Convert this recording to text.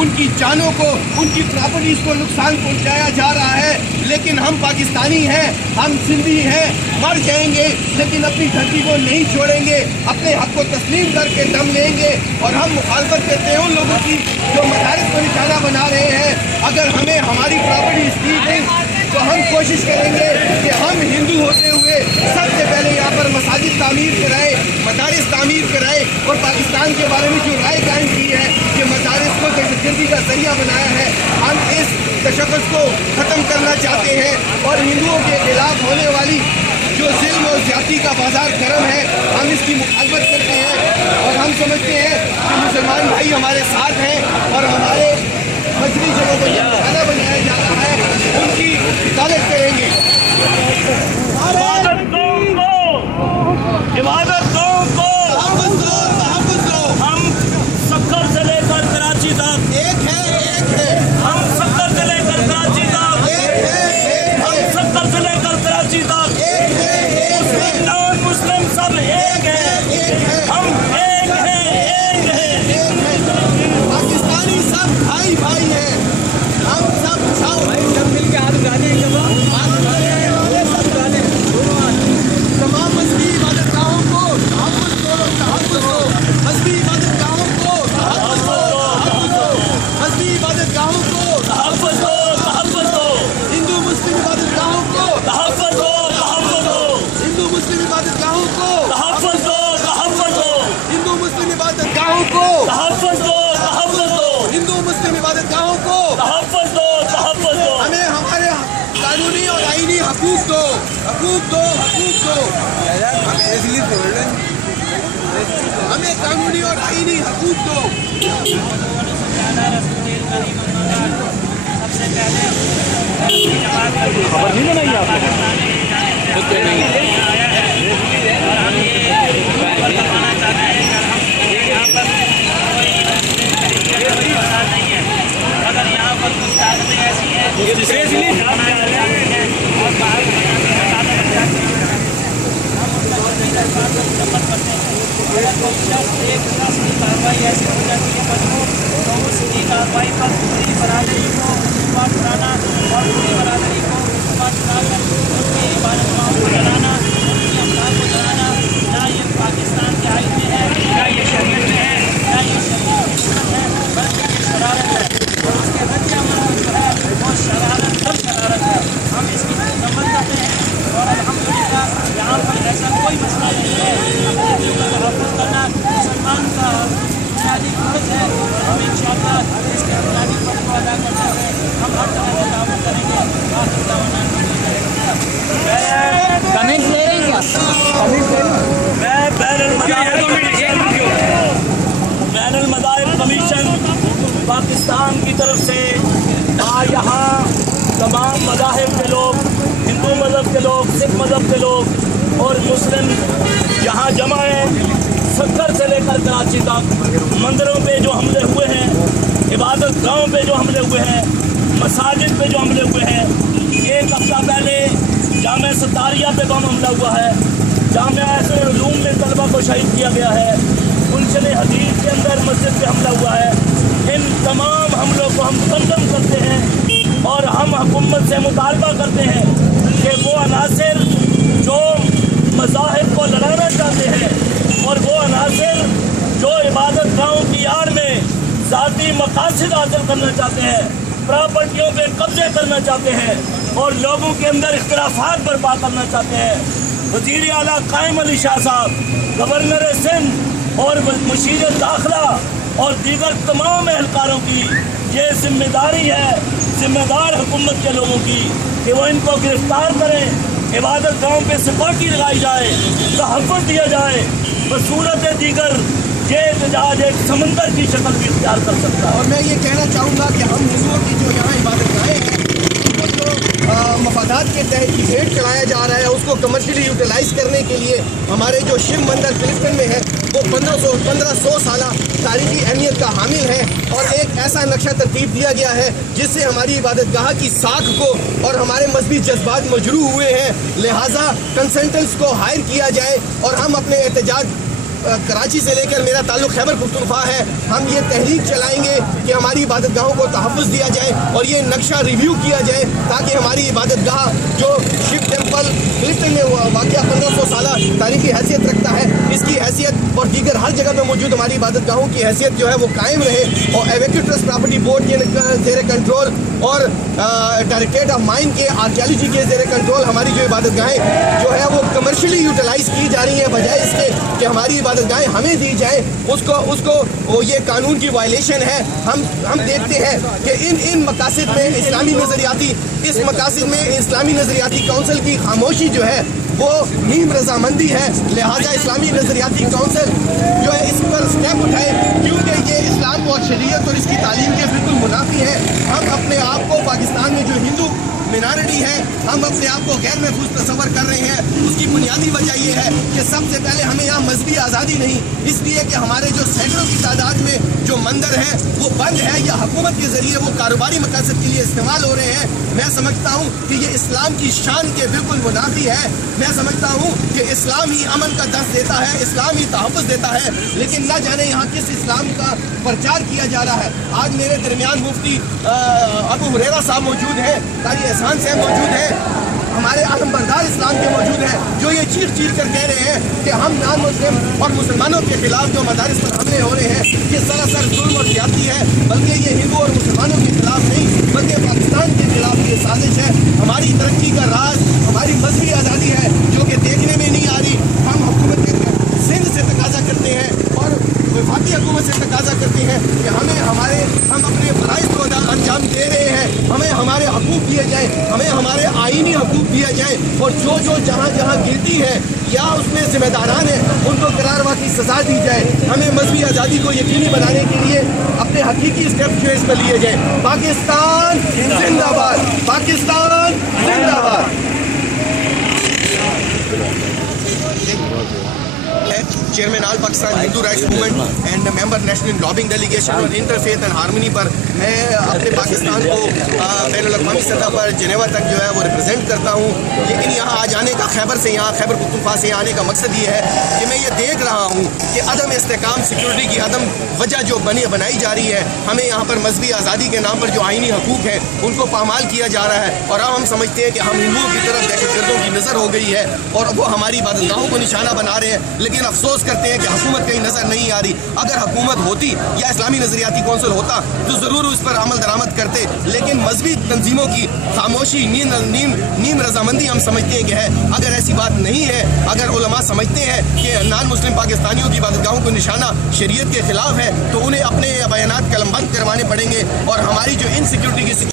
उनकी जानों को, उनकी प्रॉपर्टीज को नुकसान पहुंचाया जा रहा है। लेकिन हम पाकिस्तानी हैं, हम सिंधी हैं, मर जाएंगे लेकिन अपनी धरती को नहीं छोड़ेंगे, अपने हक को तस्लीम करके दम लेंगे। और हम मुखालफत करते हैं उन लोगों की जो मदारिस को निशाना बना रहे हैं। अगर हमें हमारी प्रॉपर्टीज दी गई तो हम कोशिश करेंगे कि हम हिंदू होते हुए सबसे पहले यहाँ पर मसाजिद तामीर कराए, मदारिस तामीर कराए। और पाकिस्तान के बारे में जो राय कायम की है कि मदारिस को दहशतगर्दी का जरिया बनाया है, हम इस तशद्दुद को ख़त्म करना चाहते हैं। और हिंदुओं के खिलाफ होने वाली जो ज़ुल्म और ज़्यादती का बाजार गर्म है, हम इसकी मुखालफत करते हैं। और हम समझते हैं कि मुसलमान भाई हमारे साथ हैं और हमारे मजहबी जगहों को निशाना बनाया जा रहा है, उनकी हिफाजत करेंगे। इबादत कौम को हम सक्कर से लेकर कराची तक एक है हम सक्कर से लेकर कराची तक हम सक्कर से लेकर कराची तक मुस्लिम नॉन मुस्लिम सब एक है, हम एक हैं। पाकिस्तानी सब भाई भाई हैं, हम सब भाई सब मिलके हाथ उठा दें। तमाम मजहबी इबादतगाहों को तहफ़्फ़ुज़ दो, मजहबी इबादतगाहों को तहफ़्फ़ुज़ दो, मजहबी इबादतगाहों को तहफ़्फ़ुज़ दो, हिंदू मुस्लिम इबादतगाहों को तहफ़्फ़ुज़ दो, हिंदू मुस्लिम इबादतगाहों को तहफ़्फ़ुज़ दो, हिंदू मुस्लिम इबादतगाहों को तहफ़्फ़ुज़ दो, हिंदू मुस्लिम इबादतगाहों को तहफ़्फ़ुज़ दो। हमें हमारे कानूनी और आईनी हकूक दो। हमें कानूनी और आईनी हकूक दो। सबसे पहले खबर नहीं बनाई अगर यहाँ पर कुछ ताकतें ऐसी हैं और बाहर अगर कोई शख्स एक शख्स की कार्रवाई ऐसी हो जाती है मजबूर, तो उसकी कार्रवाई पर पूरी बरादरी को मुसलमान बनाना और पूरी बरादरी को मुसलमान बनाकर उनकी इबादत गाहों को जलाना, उनकी अमलाक को जलाना, ना ये पाकिस्तान के आइन में है, ना ये शरीयत में है, ना ये शरीयत की सुन्नत है, बल्कि ये शरारत है। और उसके रद्द अमल जो है वो शरारत है। हम इसकी मजम्मत करते हैं और अल्हम्दुलिल्लाह यहाँ पर ऐसा कोई मसला नहीं है। अपने दिल का तहफ़्फ़ुज़ करना मुसलमान का बुनियादी फर्ज़ है। हम इंशाअल्लाह इसके बुनियादी फर्ज़ को अदा करते हुए हम हर तरह से ताउन करेंगे। मैं बैनुल मज़ाहिब कमीशन पाकिस्तान की तरफ से यहाँ तमाम मज़ाहिब के लोग, हिंदू मज़हब के लोग, सिख मज़हब के लोग और मुस्लिम यहाँ जमा हैं। सक्कर से लेकर कराची तक मंदिरों पे जो हमले हुए हैं, इबादत गाहों पे जो हमले हुए हैं, मसाजिद पे जो हमले हुए हैं। एक हफ्ता पहले जामिया सतारिया पे बम हमला हुआ है, जामिया उलूम में तलबा को शहीद किया गया है, गुलशन हदीद के अंदर मस्जिद पे हमला हुआ है। इन तमाम हमलों को हम कंडम करते हैं और हम हुकूमत से मुतालबा करते हैं कि वो अनासिर जो मज़ाहिब को लड़ाना चाहते हैं और वो अनासिर जो इबादत गाहों की आड़ में ज़ाती मकासद हासिल करना चाहते हैं, प्रॉपर्टियों पे कब्जे करना चाहते हैं और लोगों के अंदर इख्तिलाफात बर्पा करना चाहते हैं। वज़ीर आला कायम अली शाह साहब, गवर्नर सिंध और मुशीर दाखिला और दीगर तमाम एहलकारों की ये जिम्मेदारी है, जिम्मेदार हुकूमत के लोगों की, कि वो इनको गिरफ्तार करें, इबादत गाहों पे सिक्योरिटी लगाई जाए, तहफ़्फ़ुज़ दिया जाए। बसूरत दीगर ये एहतजाज एक समंदर की शक्ल भी इख्तियार कर सकता है। और मैं ये कहना चाहूँगा कि हम हिंदुओं की जो यहाँ इबादत गाहें हैं, उनको जो मफादात के तहत डिबेट चलाया जा रहा है, उसको कमर्शियली यूटिलाइज़ करने के लिए हमारे जो शिव मंदिर फिलिस्तीन में है वो 1500 साल तारीखी अहमियत का हामिल है। और एक ऐसा नक्शा तरतीब दिया गया है जिससे हमारी इबादत गाह की साख को और हमारे मजहबी जज्बात मजरूह हुए हैं। लिहाजा कंसल्टेंट्स को हायर किया जाए और हम अपने एहतजाज कराची से लेकर मेरा ताल्लुक खैबर पख्तूनख्वा है, हम ये तहरीक चलाएंगे कि हमारी इबादत गाहों को तहफ़्फ़ुज़ दिया जाए और ये नक्शा रिव्यू किया जाए ताकि हमारी इबादत गाह जो शिव टेम्पल क्लिफ्टन में वाक़या 1500 साल तारीखी हैसियत रखता है, इसकी हैसियत और दीगर हर जगह में मौजूद हमारी इबादत गाहों की हैसियत जो है वो कायम रहे और एवेक्यू ट्रस्ट प्रॉपर्टी बोर्ड के ज़ेर कंट्रोल और डायरेक्टरेट ऑफ माइन के आर्कियोलॉजी के ज़ेर कंट्रोल हमारी जो इबादत गाहें जो है वो कमर्शियली यूटिलाइज़ की जा रही है, बजाय इसके कि हमारी इबादत गाहें हमें दी जाए। उसको ये कानून की वायलेशन है। हम देखते हैं कि इन मकासद में इस्लामी नज़रियाती काउंसिल की खामोशी जो है वो नीम रजामंदी है। लिहाजा इस्लामी नज़रियाती काउंसिल जो है इस पर स्टेप उठाए, क्योंकि ये इस्लाम और शरीयत और इसकी तालीम के बिल्कुल मुनाफी है। हम अपने आप को पाकिस्तान में जो हिंदू मिनॉरिटी है, हम अपने आप को गैर महफूज तस्वर कर रहे हैं। उसकी बुनियादी वजह यह है कि सबसे पहले हमें यहाँ मजहबी आज़ादी नहीं, इसलिए कि हमारे जो सैकड़ों की तादाद में जो मंदिर हैं वो बंद है या हुकूमत के ज़रिए वो कारोबारी मकसद के लिए इस्तेमाल हो रहे हैं। मैं समझता हूँ कि ये इस्लाम की शान के बिल्कुल मुनाफी है। मैं समझता हूँ कि इस्लाम ही अमन का दर्स देता है, इस्लाम ही तहफ़्फ़ुज़ देता है, लेकिन न जाने यहाँ किस इस्लाम का प्रचार किया जा रहा है। आज मेरे दरमियान मुफ्ती अबू हुरैरा साहब मौजूद हैं, कारी एहसान साहब मौजूद हैं, हमारे आलम बरदार इस्लाम के मौजूद हैं, जो ये चीख कर कह रहे हैं कि हम नान मुस्लिम और मुसलमानों के खिलाफ जो मदारिस पर हमले हो रहे हैं ये सरासर जुल्म और ज्यादती है, बल्कि ये हिंदू और मुसलमानों के खिलाफ नहीं बल्कि पाकिस्तान के खिलाफ ये साजिश है। हमारी तरक्की का राज हमारी मजहबी आज़ादी है जो कि देखने में नहीं आ रही। हम हुकूमत सिंध से तकाजा करते हैं और वफाकी हुकूमत से तकाजा करते हैं कि हम अपने फ़राइज़ को अंजाम दे रहे हैं, हमें हमारे हकूक़ दिए जाए, हमें हमारे आइनी हकूक़ दिए जाए और जो जहाँ गिरती है या उसमें ज़िम्मेदारान है उनको करारवा की सज़ा दी जाए। हमें मजहबी आज़ादी को यकीनी बनाने के लिए अपने हकीकी स्टेप जो इसमें लिए जाए। पाकिस्तान जिंदाबाद, पाकिस्तान जिंदाबाद। Chairman all Pakistan Hindu rights movement and member national lobbying delegation और इंटरफेथ एंड हारमोनी पर मैं अपने पाकिस्तान को बैनुल-अक़वामी सतह पर जिनेवा तक जो है वो रिप्रेजेंट करता हूँ। लेकिन यहाँ आ जाने का खैबर पख्तूनख्वा से आने का मकसद ये है कि मैं ये देख रहा हूँ कि अदम इस्तेकाम सिक्योरिटी की अदम वजह जो बनाई जा रही है, हमें यहाँ पर मजहबी आज़ादी के नाम पर जो आइनी हकूक़ हैं उनको पामाल किया जा रहा है और अब हम समझते हैं कि हम हिंदुओं की तरफ दहशतगर्दों की नज़र हो गई है और वो हमारी इबादतगाहों को निशाना बना रहे हैं। लेकिन अफसोस करते हैं कि हुकूमत कहीं नज़र नहीं आ रही। अगर हुकूमत होती या इस्लामी नज़रियाती कौंसिल होता तो ज़रूर उस पर अमल दरामद करते, लेकिन मजहबी तंजीमों की खामोशी नीम रजामंदी हम समझते हैं कि है। अगर ऐसी बात नहीं है, अगर उलमा समझते हैं कि नान मुस्लिम पाकिस्तानियों की इबादतगाहों को निशाना शरीयत के खिलाफ है तो उन्हें अपने बयानात कलमबंद करवाने पड़ेंगे और हमारी जो इनसिक्योरिटी की